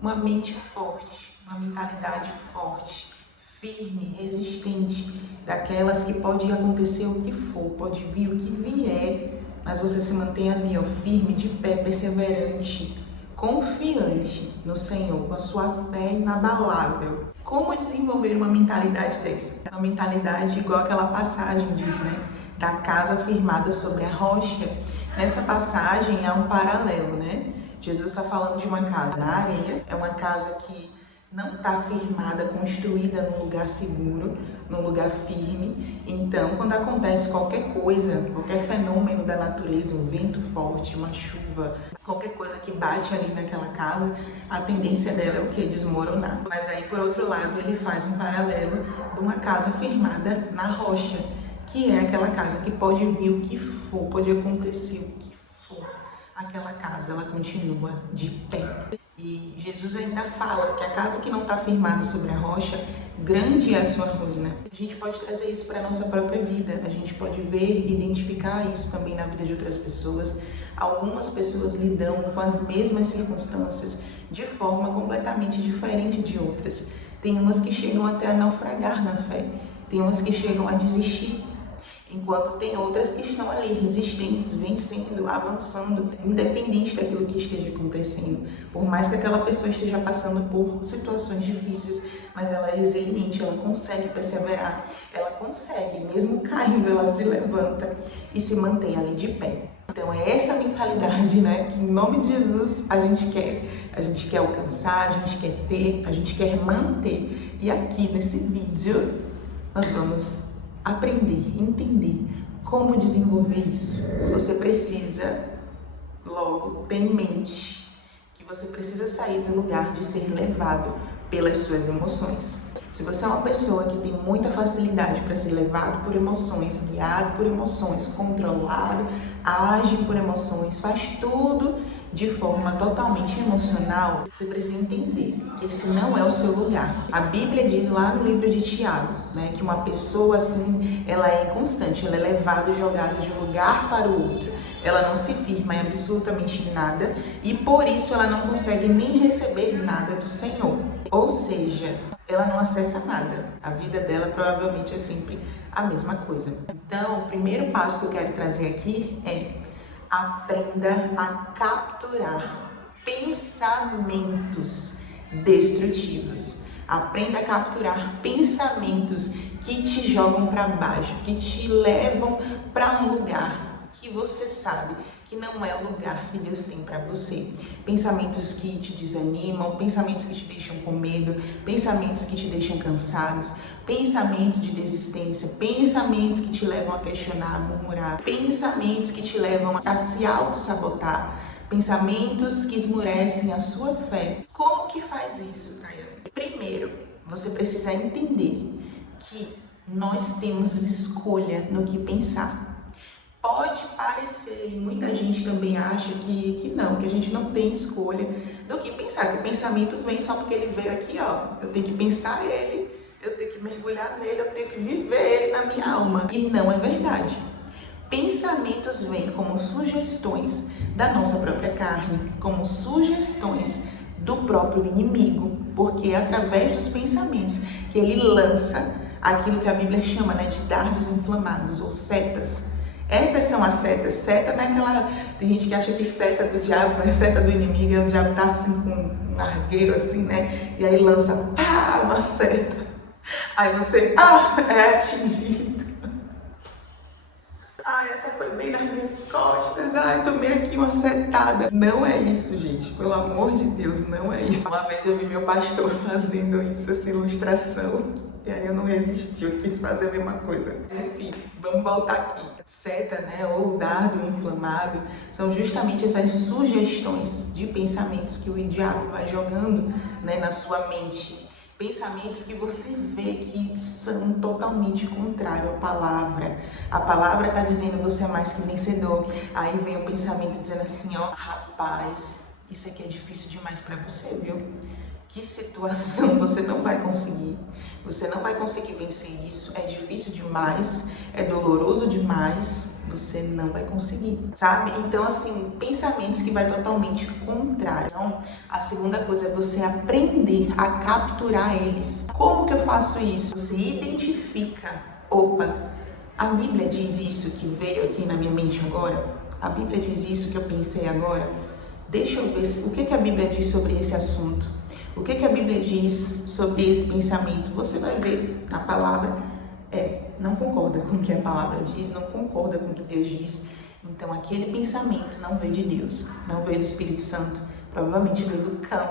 uma mente forte, uma mentalidade forte, firme, resistente, daquelas que pode acontecer o que for, pode vir o que vier, mas você se mantém ali, ó, firme, de pé, perseverante, confiante no Senhor, com a sua fé inabalável. Como desenvolver uma mentalidade dessa? Uma mentalidade igual aquela passagem diz, né? Da casa firmada sobre a rocha. Nessa passagem há um paralelo, né? Jesus está falando de uma casa na areia, é uma casa que não está firmada, construída num lugar seguro, num lugar firme. Então, quando acontece qualquer coisa, qualquer fenômeno da natureza, um vento forte, uma chuva, qualquer coisa que bate ali naquela casa, a tendência dela é o quê? Desmoronar. Mas aí, por outro lado, ele faz um paralelo de uma casa firmada na rocha, que é aquela casa que pode vir o que for, pode acontecer o que for. Aquela casa, ela continua de pé. E Jesus ainda fala que a casa que não está firmada sobre a rocha, grande é a sua ruína. A gente pode trazer isso para a nossa própria vida, a gente pode ver e identificar isso também na vida de outras pessoas. Algumas pessoas lidam com as mesmas circunstâncias de forma completamente diferente de outras. Tem umas que chegam até a naufragar na fé, tem umas que chegam a desistir, enquanto tem outras que estão ali, resistentes, vencendo, avançando, independente daquilo que esteja acontecendo. Por mais que aquela pessoa esteja passando por situações difíceis, mas ela é resiliente, ela consegue perseverar, ela consegue, mesmo caindo, ela se levanta e se mantém ali de pé. Então é essa mentalidade, né, que em nome de Jesus a gente quer alcançar, a gente quer ter, a gente quer manter. E aqui nesse vídeo nós vamos aprender, entender como desenvolver isso. Você precisa, logo, ter em mente que você precisa sair do lugar de ser levado pelas suas emoções. Se você é uma pessoa que tem muita facilidade para ser levado por emoções, guiado por emoções, controlado, age por emoções, faz tudo de forma totalmente emocional, você precisa entender que esse não é o seu lugar. A Bíblia diz lá no livro de Tiago, né, que uma pessoa assim, ela é inconstante, ela é levada e jogada de um lugar para o outro. Ela não se firma em absolutamente nada e por isso ela não consegue nem receber nada do Senhor. Ou seja, ela não acessa nada. A vida dela provavelmente é sempre a mesma coisa. Então, o primeiro passo que eu quero trazer aqui é: aprenda a capturar pensamentos destrutivos. Aprenda a capturar pensamentos que te jogam para baixo, que te levam para um lugar que você sabe que não é o lugar que Deus tem para você. Pensamentos que te desanimam, pensamentos que te deixam com medo, pensamentos que te deixam cansados, pensamentos de desistência, pensamentos que te levam a questionar, a murmurar, pensamentos que te levam a se auto-sabotar, pensamentos que esmurecem a sua fé. Como que faz isso, Tayane? Primeiro, você precisa entender que nós temos escolha no que pensar. Pode parecer, e muita gente também acha que não, que a gente não tem escolha do que pensar, que o pensamento vem só porque ele veio aqui, ó, eu tenho que pensar ele, eu tenho que mergulhar nele, eu tenho que viver ele na minha alma. E não é verdade. Pensamentos vêm como sugestões da nossa própria carne, como sugestões do próprio inimigo, porque é através dos pensamentos que ele lança aquilo que a Bíblia chama, né, de dardos inflamados ou setas. Essas são as setas. Seta não é aquela... Tem gente que acha que seta do diabo, não é seta do inimigo, é o diabo tá assim com um nargueiro assim, né? E aí lança, pá, uma seta. Aí você, é atingido. Essa foi bem nas minhas costas. Tomei aqui uma setada. Não é isso, gente. Pelo amor de Deus, não é isso. Uma vez eu vi meu pastor fazendo isso, essa ilustração. E aí eu não resisti, eu quis fazer a mesma coisa. Enfim, vamos voltar aqui. Seta, né, ou dardo inflamado, são justamente essas sugestões de pensamentos que o diabo vai jogando, né, na sua mente. Pensamentos que você vê que são totalmente contrários à palavra. A palavra está dizendo você é mais que vencedor. Aí vem o pensamento dizendo assim, ó, rapaz, isso aqui é difícil demais para você, viu? Que situação, você não vai conseguir. Você não vai conseguir vencer isso, é difícil demais, é doloroso demais. Você não vai conseguir, sabe? Então, assim, pensamentos que vai totalmente contrário. Então, a segunda coisa é você aprender a capturar eles. Como que eu faço isso? Você identifica, opa, a Bíblia diz isso que veio aqui na minha mente agora? A Bíblia diz isso que eu pensei agora? Deixa eu ver o que a Bíblia diz sobre esse assunto. O que a Bíblia diz sobre esse pensamento? Você vai ver na palavra. Não concorda com o que a palavra diz, não concorda com o que Deus diz. Então, aquele pensamento não veio de Deus, não veio do Espírito Santo, provavelmente veio do cão.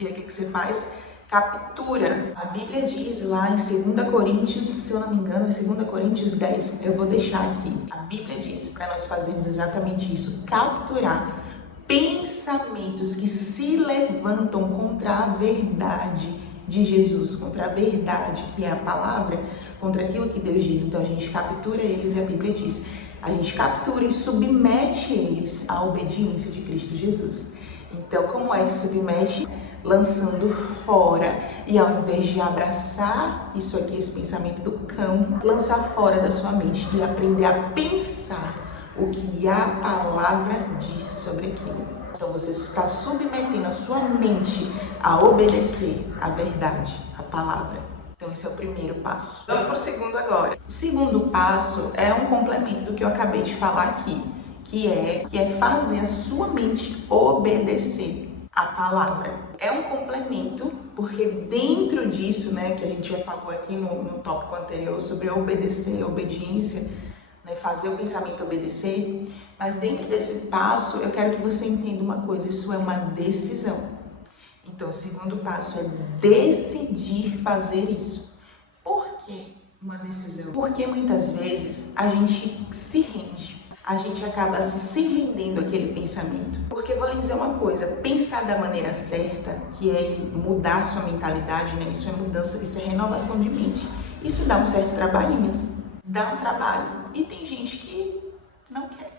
E aí, o que você faz? Captura. A Bíblia diz lá em 2 Coríntios, se eu não me engano, é 2 Coríntios 10, eu vou deixar aqui. A Bíblia diz para nós fazermos exatamente isso, capturar pensamentos que se levantam contra a verdade de Jesus, contra a verdade que é a palavra, contra aquilo que Deus diz. Então a gente captura eles e a Bíblia diz. A gente captura e submete eles à obediência de Cristo Jesus. Então, como é que submete? Lançando fora. E ao invés de abraçar isso aqui, esse pensamento do cão, lançar fora da sua mente e aprender a pensar o que a palavra diz sobre aquilo. Então você está submetendo a sua mente a obedecer a verdade, a palavra. Então esse é o primeiro passo. Vamos para o segundo agora. O segundo passo é um complemento do que eu acabei de falar aqui, que é fazer a sua mente obedecer a palavra. É um complemento, porque dentro disso, né, que a gente já falou aqui no tópico anterior sobre obedecer, obediência, né, fazer o pensamento obedecer, mas dentro desse passo eu quero que você entenda uma coisa, isso é uma decisão. Então o segundo passo é decidir fazer isso. Por que uma decisão? Porque muitas vezes a gente se rende, a gente acaba se rendendo àquele pensamento. Porque vou lhe dizer uma coisa, pensar da maneira certa, que é mudar sua mentalidade, né? Isso é mudança, isso é renovação de mente. Isso dá um certo trabalhinho, dá um trabalho. E tem gente que não quer.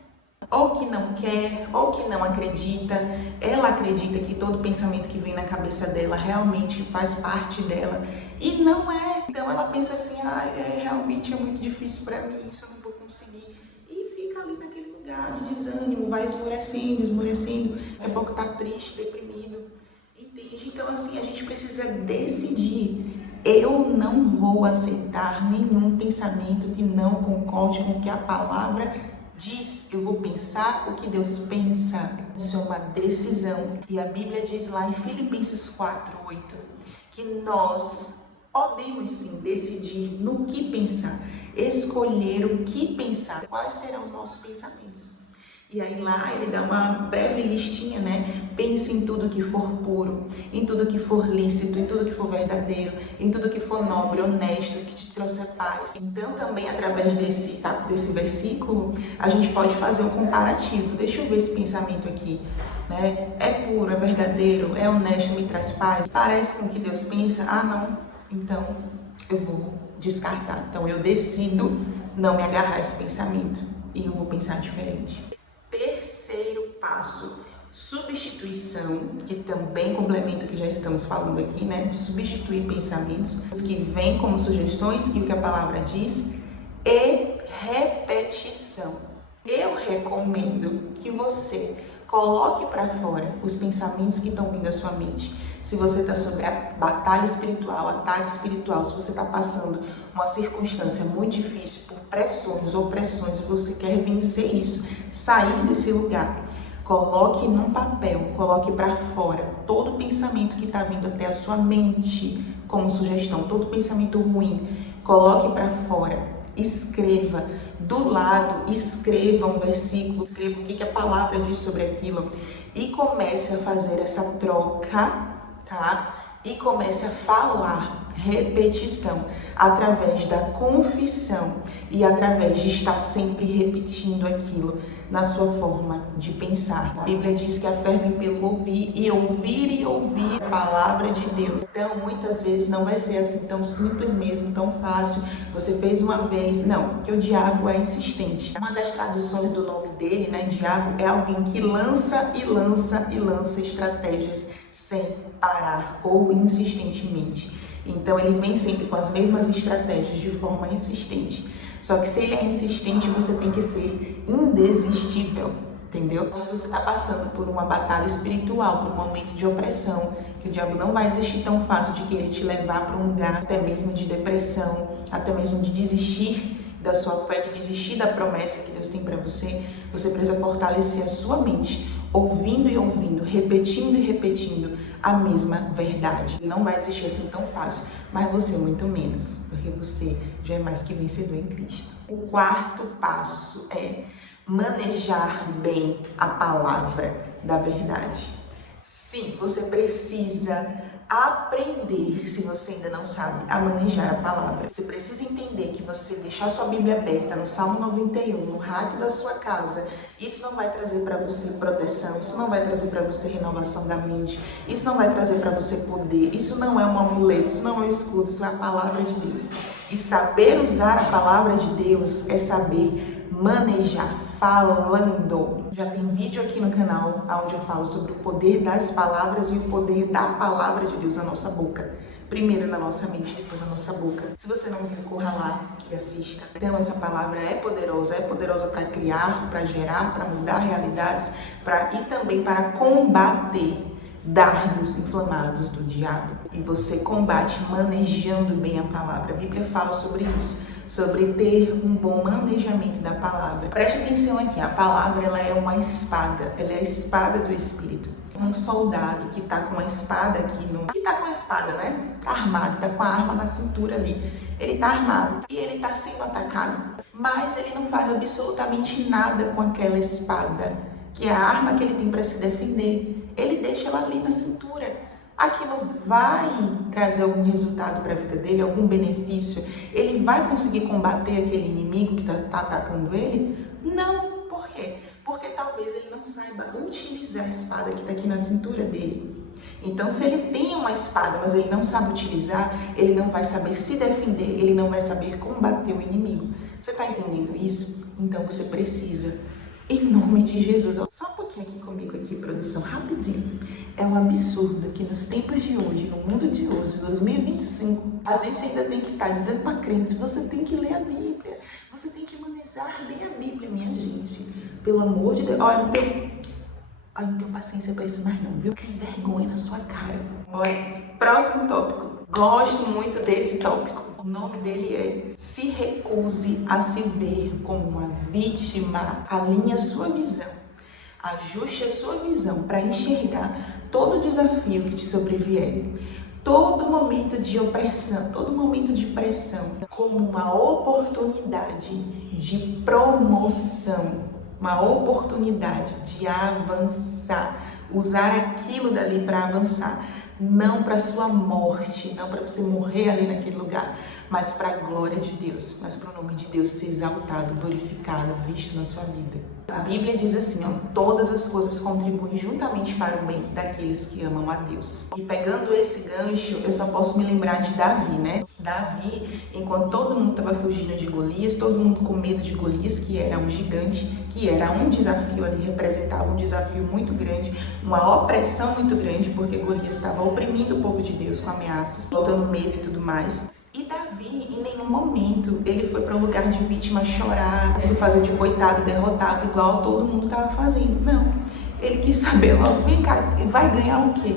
Ou que não quer, ou que não acredita. Ela acredita que todo pensamento que vem na cabeça dela realmente faz parte dela. E não é. Então ela pensa assim, realmente é muito difícil para mim, isso eu não vou conseguir. E fica ali naquele lugar de desânimo, vai esmorecendo. É bom que tá triste, deprimido. Entende? Então assim, a gente precisa decidir. Eu não vou aceitar nenhum pensamento que não concorde com o que a palavra diz. Eu vou pensar o que Deus pensa. Isso é uma decisão. E a Bíblia diz lá em Filipenses 4:8 que nós podemos sim decidir no que pensar, escolher o que pensar, quais serão os nossos pensamentos. E aí lá ele dá uma breve listinha, né? Pense em tudo que for puro, em tudo que for lícito, em tudo que for verdadeiro, em tudo que for nobre, honesto, que te trouxe paz. Então também através desse versículo, a gente pode fazer um comparativo. Deixa eu ver esse pensamento aqui, né? É puro, é verdadeiro, é honesto, me traz paz. Parece com o que Deus pensa? Ah, não. Então eu vou descartar. Então eu decido não me agarrar a esse pensamento e eu vou pensar diferente. Terceiro passo, substituição, que também complementa o que já estamos falando aqui, né? De substituir pensamentos, os que vêm como sugestões e o que a palavra diz, e repetição. Eu recomendo que você coloque para fora os pensamentos que estão vindo à sua mente. Se você está sobre a batalha espiritual, ataque espiritual, se você está passando uma circunstância muito difícil por pressões, opressões, e você quer vencer isso, sair desse lugar, coloque num papel, coloque para fora todo pensamento que está vindo até a sua mente como sugestão, todo pensamento ruim, coloque para fora, escreva, do lado, escreva um versículo, escreva o que a palavra diz sobre aquilo e comece a fazer essa troca, tá? E comece a falar, repetição, através da confissão e através de estar sempre repetindo aquilo na sua forma de pensar. A Bíblia diz que a fé vem pelo ouvir e ouvir a palavra de Deus. Então, muitas vezes não vai ser assim tão simples mesmo, tão fácil. Você fez uma vez, não, porque o diabo é insistente. Uma das traduções do nome dele, né, diabo, é alguém que lança e lança e lança estratégias sem parar ou insistentemente. Então ele vem sempre com as mesmas estratégias de forma insistente. Só que se ele é insistente, você tem que ser indesistível, entendeu? Então, se você está passando por uma batalha espiritual, por um momento de opressão, que o diabo não vai desistir tão fácil de querer te levar para um lugar até mesmo de depressão, até mesmo de desistir da sua fé, de desistir da promessa que Deus tem para você, você precisa fortalecer a sua mente, ouvindo e ouvindo, repetindo e repetindo a mesma verdade. Não vai desistir assim tão fácil, mas você muito menos, porque você já é mais que vencedor em Cristo. O quarto passo é manejar bem a palavra da verdade. Sim, você precisa aprender, se você ainda não sabe, a manejar a palavra. Você precisa entender que você deixar sua Bíblia aberta no Salmo 91, no rádio da sua casa, isso não vai trazer para você proteção, isso não vai trazer para você renovação da mente, isso não vai trazer para você poder, isso não é um amuleto, isso não é um escudo, isso é a palavra de Deus. E saber usar a palavra de Deus é saber manejar, falando. Já tem vídeo aqui no canal onde eu falo sobre o poder das palavras e o poder da palavra de Deus na nossa boca. Primeiro na nossa mente, depois na nossa boca. Se você não viu, corra lá e assista. Então essa palavra é poderosa para criar, para gerar, para mudar realidades, e também para combater dardos inflamados do diabo. E você combate manejando bem a palavra. A Bíblia fala sobre isso, sobre ter um bom manejamento da palavra. Preste atenção aqui, a palavra ela é uma espada, ela é a espada do Espírito. Um soldado que está com a espada aqui, tá armado, tá com a arma na cintura ali. Ele tá armado e ele tá sendo atacado, mas ele não faz absolutamente nada com aquela espada, que é a arma que ele tem para se defender. Ele deixa ela ali na cintura. Aquilo vai trazer algum resultado para a vida dele, algum benefício? Ele vai conseguir combater aquele inimigo que está atacando ele? Não. Por quê? Porque talvez ele não saiba utilizar a espada que está aqui na cintura dele. Então, se ele tem uma espada, mas ele não sabe utilizar, ele não vai saber se defender, ele não vai saber combater o inimigo. Você está entendendo isso? Então, você precisa, em nome de Jesus. Só um pouquinho aqui comigo, aqui, produção, rapidinho. É um absurdo que nos tempos de hoje, no mundo de hoje, 2025, a gente ainda tem que estar dizendo para crente, você tem que ler a Bíblia, você tem que manejar bem a Bíblia, minha gente. Pelo amor de Deus. Olha, não tenho paciência para isso mais não, viu? Que vergonha na sua cara. Olha, próximo tópico. Gosto muito desse tópico. O nome dele é Se Recuse a Se Ver como uma Vítima. Alinhe a sua visão. Ajuste a sua visão para enxergar todo desafio que te sobrevier, todo momento de opressão, todo momento de pressão, como uma oportunidade de promoção, uma oportunidade de avançar, usar aquilo dali para avançar. Não para sua morte, não para você morrer ali naquele lugar, mas para a glória de Deus, mas para o nome de Deus ser exaltado, glorificado, visto na sua vida. A Bíblia diz assim, todas as coisas contribuem juntamente para o bem daqueles que amam a Deus. E pegando esse gancho, eu só posso me lembrar de Davi, né? Davi, enquanto todo mundo estava fugindo de Golias, todo mundo com medo de Golias, que era um gigante, que era um desafio ali, representava um desafio muito grande, uma opressão muito grande, porque Golias estava oprimindo o povo de Deus com ameaças, botando medo e tudo mais. E Davi, em nenhum momento, ele foi para um lugar de vítima chorar, se fazer de coitado, derrotado, igual todo mundo estava fazendo. Não. Ele quis saber logo, vem cá, vai ganhar o quê?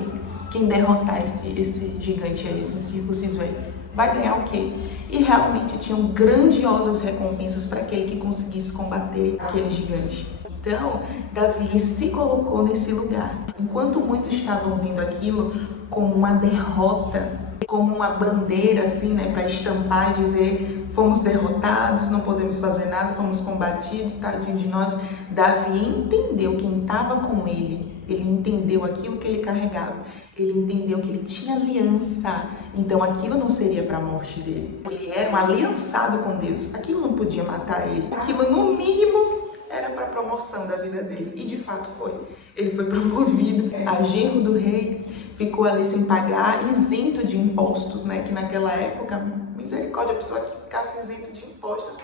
Quem derrotar esse gigante aí, esse circunciso aí, vai ganhar o quê? E realmente tinham grandiosas recompensas para aquele que conseguisse combater aquele gigante. Então, Davi se colocou nesse lugar. Enquanto muitos estavam vendo aquilo como uma derrota, como uma bandeira assim, né, para estampar e dizer, fomos derrotados, não podemos fazer nada, fomos combatidos, tadinho de nós. Davi entendeu quem estava com ele entendeu aquilo que ele carregava, ele entendeu que ele tinha aliança, então aquilo não seria para a morte dele. Ele era um aliançado com Deus, aquilo não podia matar ele, aquilo no mínimo era para a promoção da vida dele, e de fato foi. Ele foi promovido a genro do rei, ficou ali sem pagar, isento de impostos, né? Que naquela época, misericórdia, a pessoa que ficasse isento de impostos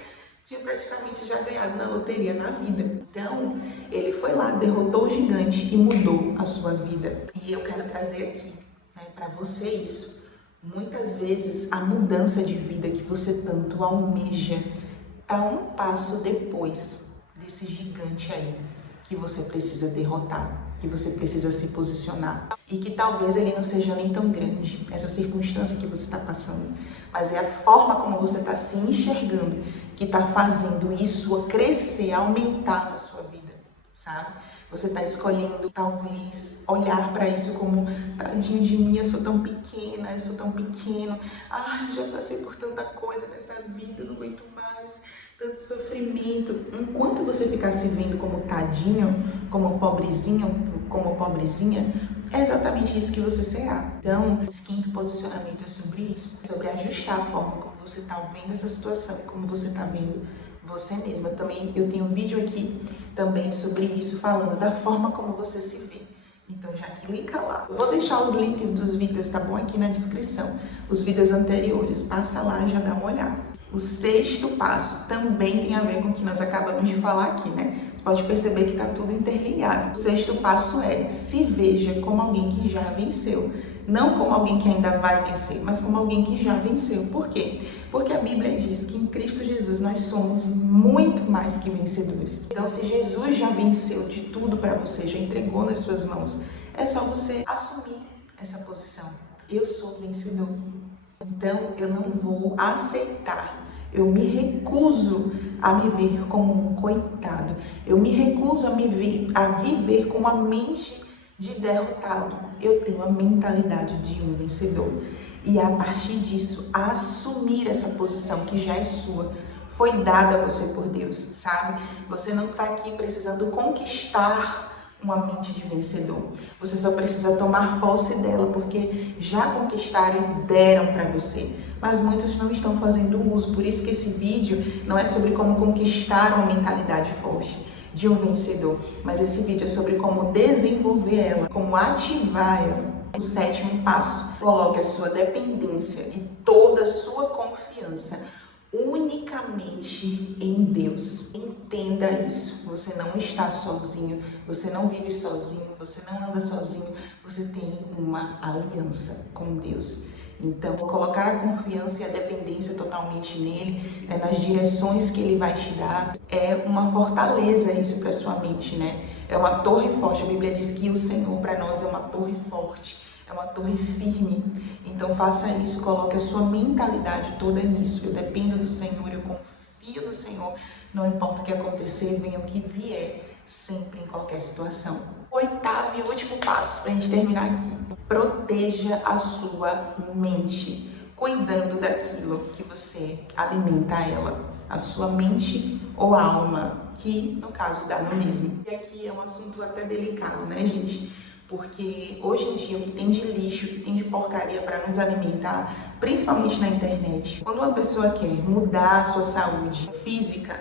tinha praticamente já ganhado na loteria na vida. Então, ele foi lá, derrotou o gigante e mudou a sua vida. E eu quero trazer aqui, né, para você isso. Muitas vezes a mudança de vida que você tanto almeja tá um passo depois desse gigante aí que você precisa derrotar, que você precisa se posicionar. E que talvez ele não seja nem tão grande, essa circunstância que você está passando, mas é a forma como você está se enxergando que está fazendo isso crescer, aumentar na sua vida, sabe? Você está escolhendo, talvez, olhar para isso como, tadinho de mim, eu sou tão pequena, eu sou tão pequeno. Ai, já passei por tanta coisa nessa vida, eu não aguento mais, tanto sofrimento. Enquanto você ficar se vendo como tadinho, como pobrezinho, como pobrezinha, é exatamente isso que você será. Então, esse quinto posicionamento é sobre isso, sobre ajustar a forma como você está vendo essa situação e como você está vendo você mesma. Também eu tenho um vídeo aqui também sobre isso, falando da forma como você se vê. Então já clica lá. Eu vou deixar os links dos vídeos, tá bom? Aqui na descrição. Os vídeos anteriores. Passa lá e já dá uma olhada. O sexto passo também tem a ver com o que nós acabamos de falar aqui, né? Pode perceber que tá tudo interligado. O sexto passo é: se veja como alguém que já venceu. Não como alguém que ainda vai vencer, mas como alguém que já venceu. Por quê? Porque a Bíblia diz que em Cristo Jesus nós somos muito mais que vencedores. Então, se Jesus já venceu de tudo para você, já entregou nas suas mãos, é só você assumir essa posição. Eu sou vencedor. Então, eu não vou aceitar. Eu me recuso a me ver como um coitado. Eu me recuso a viver com a mente de derrotado. Eu tenho a mentalidade de um vencedor. E a partir disso, assumir essa posição que já é sua, foi dada a você por Deus, sabe? Você não está aqui precisando conquistar uma mente de vencedor. Você só precisa tomar posse dela, porque já conquistaram e deram para você. Mas muitos não estão fazendo uso. Por isso que esse vídeo não é sobre como conquistar uma mentalidade forte de um vencedor, mas esse vídeo é sobre como desenvolver ela, como ativar ela. O sétimo passo: coloque a sua dependência e toda a sua confiança unicamente em Deus. Entenda isso. Você não está sozinho, você não vive sozinho, você não anda sozinho, você tem uma aliança com Deus. Então, colocar a confiança e a dependência totalmente nele, nas direções que ele vai te dar, é uma fortaleza isso para sua mente, né? É uma torre forte. A Bíblia diz que o Senhor para nós é uma torre forte, é uma torre firme. Então, faça isso, coloque a sua mentalidade toda nisso. Eu dependo do Senhor, eu confio no Senhor, não importa o que acontecer, venha o que vier, sempre em qualquer situação. Oitavo e último passo, para a gente terminar aqui: proteja a sua mente, cuidando daquilo que você alimenta ela, a sua mente ou alma, que no caso dá no mesmo. E aqui é um assunto até delicado, né, gente? Porque hoje em dia o que tem de lixo, o que tem de porcaria para nos alimentar, principalmente na internet, quando uma pessoa quer mudar a sua saúde física,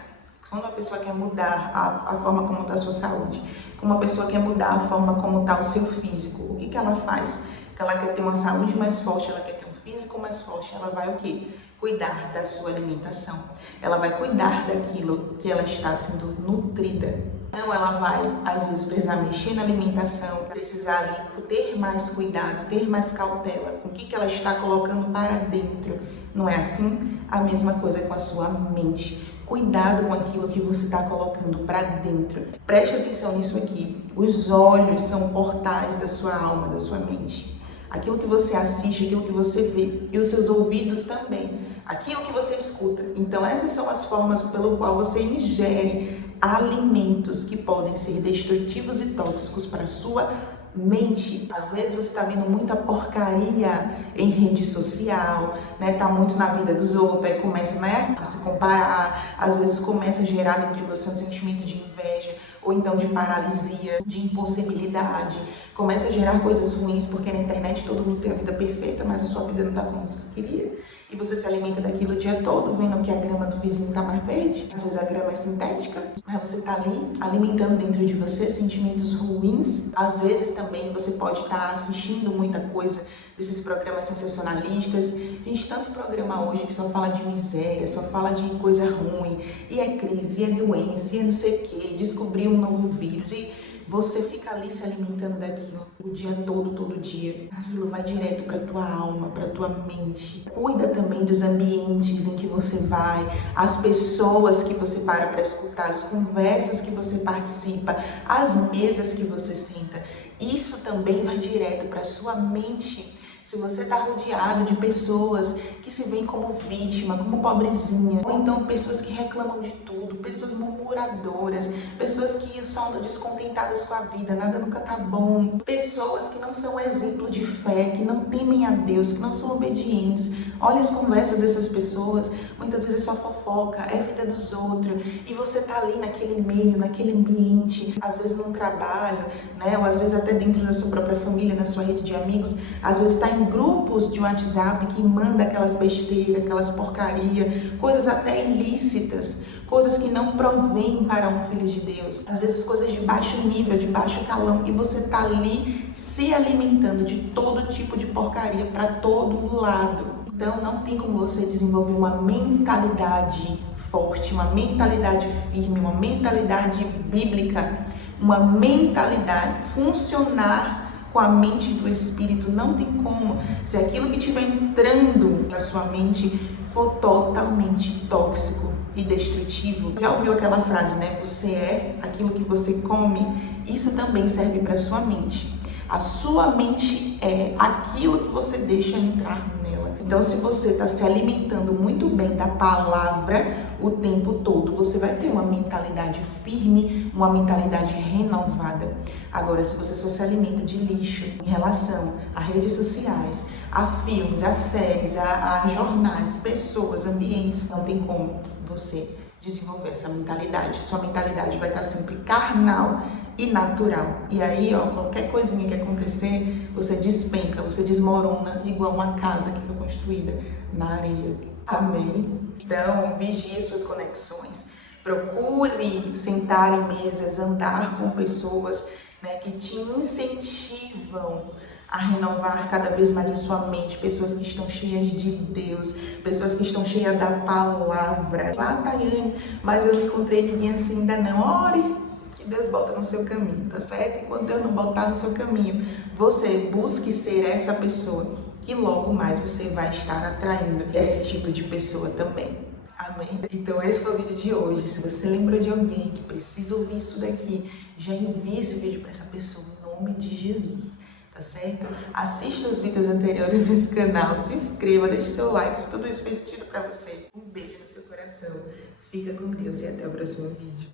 quando uma pessoa quer mudar a forma como está a sua saúde, quando uma pessoa quer mudar a forma como está o seu físico, o que ela faz? Que ela quer ter uma saúde mais forte, ela quer ter um físico mais forte, ela vai o quê? Cuidar da sua alimentação. Ela vai cuidar daquilo que ela está sendo nutrida. Então ela vai, às vezes, precisar mexer na alimentação, precisar ali ter mais cuidado, ter mais cautela com o que ela está colocando para dentro. Não é assim? A mesma coisa com a sua mente. Cuidado com aquilo que você está colocando para dentro. Preste atenção nisso aqui. Os olhos são portais da sua alma, da sua mente. Aquilo que você assiste, aquilo que você vê. E os seus ouvidos também. Aquilo que você escuta. Então essas são as formas pelo qual você ingere alimentos que podem ser destrutivos e tóxicos para a sua mente. Às vezes você está vendo muita porcaria em rede social, né? Tá muito na vida dos outros, aí começa, né, a se comparar, às vezes começa a gerar dentro de você um sentimento de inveja, ou então de paralisia, de impossibilidade, começa a gerar coisas ruins, porque na internet todo mundo tem a vida perfeita, mas a sua vida não tá como você queria. E você se alimenta daquilo o dia todo, vendo que a grama do vizinho tá mais verde, às vezes a grama é sintética, mas você tá ali alimentando dentro de você sentimentos ruins. Às vezes também você pode estar assistindo muita coisa desses programas sensacionalistas. Gente, tanto programa hoje que só fala de miséria, só fala de coisa ruim, e é crise, e é doença, e é não sei o que, descobrir um novo vírus, e você fica ali se alimentando daquilo o dia todo dia. Aquilo vai direto para tua alma, para tua mente. Cuida também dos ambientes em que você vai, as pessoas que você para escutar, as conversas que você participa, as mesas que você senta. Isso também vai direto para sua mente. Se você está rodeado de pessoas que se veem como vítima, como pobrezinha, ou então pessoas que reclamam de tudo, pessoas murmuradoras, pessoas que só andam descontentadas com a vida, nada nunca tá bom, pessoas que não são exemplo de fé, que não temem a Deus, que não são obedientes. Olha as conversas dessas pessoas, muitas vezes é só fofoca, é vida dos outros, e você tá ali naquele meio, naquele ambiente, às vezes num trabalho, né, ou às vezes até dentro da sua própria família, na sua rede de amigos, às vezes está em grupos de WhatsApp que manda aquelas besteiras, aquelas porcaria, coisas até ilícitas, coisas que não provêm para um filho de Deus, às vezes coisas de baixo nível, de baixo calão, e você está ali se alimentando de todo tipo de porcaria para todo lado. Então não tem como você desenvolver uma mentalidade forte, uma mentalidade firme, uma mentalidade bíblica, uma mentalidade funcionar com a mente do Espírito. Não tem como, se aquilo que estiver entrando na sua mente for totalmente tóxico e destrutivo. Já ouviu aquela frase, né? Você é aquilo que você come. Isso também serve para a sua mente. A sua mente é aquilo que você deixa entrar nela. Então, se você está se alimentando muito bem da palavra o tempo todo, você vai ter uma mentalidade firme, uma mentalidade renovada. Agora, se você só se alimenta de lixo em relação a redes sociais, a filmes, a séries, a jornais, pessoas, ambientes, não tem como você desenvolver essa mentalidade. Sua mentalidade vai estar sempre carnal e natural. E aí, ó, qualquer coisinha que acontecer, você despenca, você desmorona, igual uma casa que foi construída na areia. Amém? Então, vigie suas conexões. Procure sentar em mesas, andar com pessoas, né, que te incentivam a renovar cada vez mais a sua mente, pessoas que estão cheias de Deus, pessoas que estão cheias da palavra. Ah, Tayane, mas eu não encontrei ninguém assim ainda não. Ore, que Deus bota no seu caminho, tá certo? Enquanto Deus não botar no seu caminho, você busque ser essa pessoa, que logo mais você vai estar atraindo esse tipo de pessoa também. Amém? Então esse foi o vídeo de hoje. Se você lembrou de alguém que precisa ouvir isso daqui, já envie esse vídeo para essa pessoa, em nome de Jesus. Tá certo? Assista os vídeos anteriores desse canal, se inscreva, deixe seu like se tudo isso fez sentido para você. Um beijo no seu coração. Fica com Deus e até o próximo vídeo.